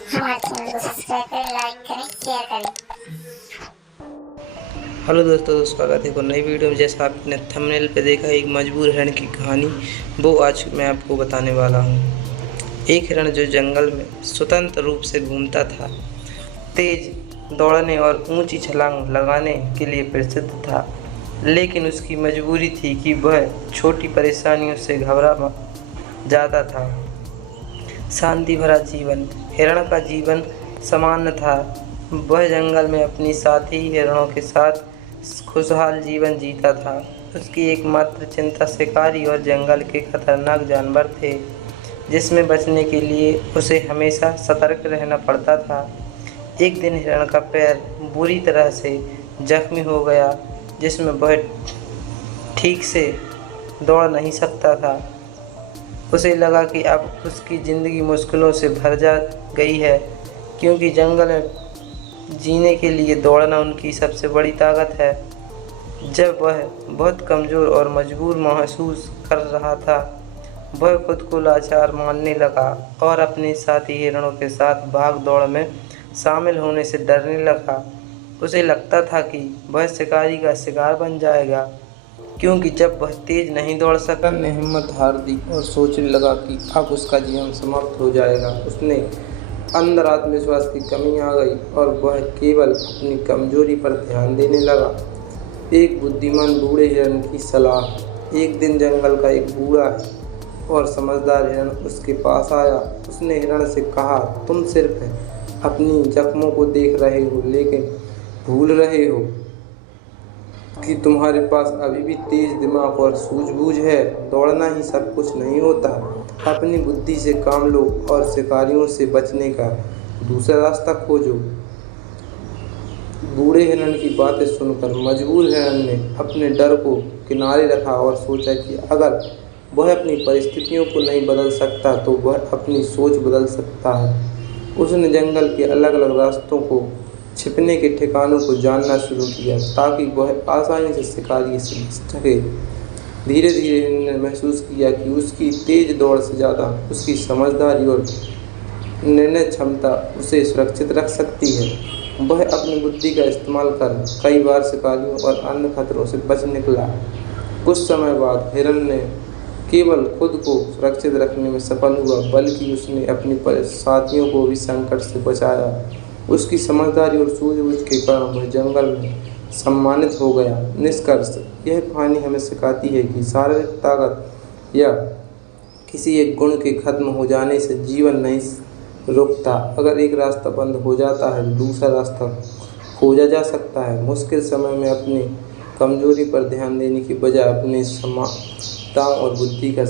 हमारे चैनल को सब्सक्राइब करें, लाइक करें, शेयर करें। हेलो दोस्तों, स्वागत है एक नई वीडियो में। जैसा आपने थंबनेल पे देखा, एक मजबूर हिरण की कहानी, वो आज मैं आपको बताने वाला हूँ। एक हिरण जो जंगल में स्वतंत्र रूप से घूमता था, तेज दौड़ने और ऊंची छलांग लगाने के लिए प्रसिद्ध था, लेकिन उसकी मजबूरी थी कि वह छोटी परेशानियों से घबरा जाता था। शांति भरा जीवन। हिरण का जीवन सामान्य था। वह जंगल में अपनी साथी हिरणों के साथ खुशहाल जीवन जीता था। उसकी एकमात्र चिंता शिकारी और जंगल के खतरनाक जानवर थे, जिसमें बचने के लिए उसे हमेशा सतर्क रहना पड़ता था। एक दिन हिरण का पैर बुरी तरह से जख्मी हो गया, जिसमें वह ठीक से दौड़ नहीं सकता था। उसे लगा कि अब उसकी ज़िंदगी मुश्किलों से भर जा गई है, क्योंकि जंगल में जीने के लिए दौड़ना उनकी सबसे बड़ी ताकत है। जब वह बहुत कमज़ोर और मजबूर महसूस कर रहा था, वह खुद को लाचार मानने लगा और अपने साथी हिरणों के साथ भाग दौड़ में शामिल होने से डरने लगा। उसे लगता था कि वह शिकारी का शिकार बन जाएगा, क्योंकि जब वह तेज नहीं दौड़ सका, ने हिम्मत हार दी और सोचने लगा कि अब उसका जीवन समाप्त हो जाएगा। उसने अंदर आत्मविश्वास की कमी आ गई और वह केवल अपनी कमजोरी पर ध्यान देने लगा। एक बुद्धिमान बूढ़े हिरण की सलाह। एक दिन जंगल का एक बूढ़ा और समझदार हिरण उसके पास आया। उसने हिरण से कहा, तुम सिर्फ अपनी जख्मों को देख रहे हो, लेकिन भूल रहे हो कि तुम्हारे पास अभी भी तेज दिमाग और सूझबूझ है। दौड़ना ही सब कुछ नहीं होता। अपनी बुद्धि से काम लो और शिकारियों से बचने का दूसरा रास्ता खोजो। बूढ़े हिरण की बातें सुनकर मजबूर हिरण ने अपने डर को किनारे रखा और सोचा कि अगर वह अपनी परिस्थितियों को नहीं बदल सकता तो वह अपनी सोच बदल सकता है। उसने जंगल के अलग अलग रास्तों को, छिपने के ठिकानों को जानना शुरू किया, ताकि वह आसानी से शिकारी से बच सके। धीरे धीरे हिरण ने महसूस किया कि उसकी तेज दौड़ से ज़्यादा उसकी समझदारी और निर्णय क्षमता उसे सुरक्षित रख सकती है। वह अपनी बुद्धि का इस्तेमाल कर कई बार शिकारियों और अन्य खतरों से बच निकला। कुछ समय बाद हिरण ने केवल खुद को सुरक्षित रखने में सफल हुआ, बल्कि उसने अपने साथियों को भी संकट से बचाया। उसकी समझदारी और सूझबूझ के कारण वह जंगल में सम्मानित हो गया। निष्कर्ष, यह कहानी हमें सिखाती है कि शारीरिक ताकत या किसी एक गुण के खत्म हो जाने से जीवन नहीं रुकता। अगर एक रास्ता बंद हो जाता है, दूसरा रास्ता खोजा जा सकता है। मुश्किल समय में अपनी कमजोरी पर ध्यान देने की बजाय अपनी क्षमता और बुद्धि का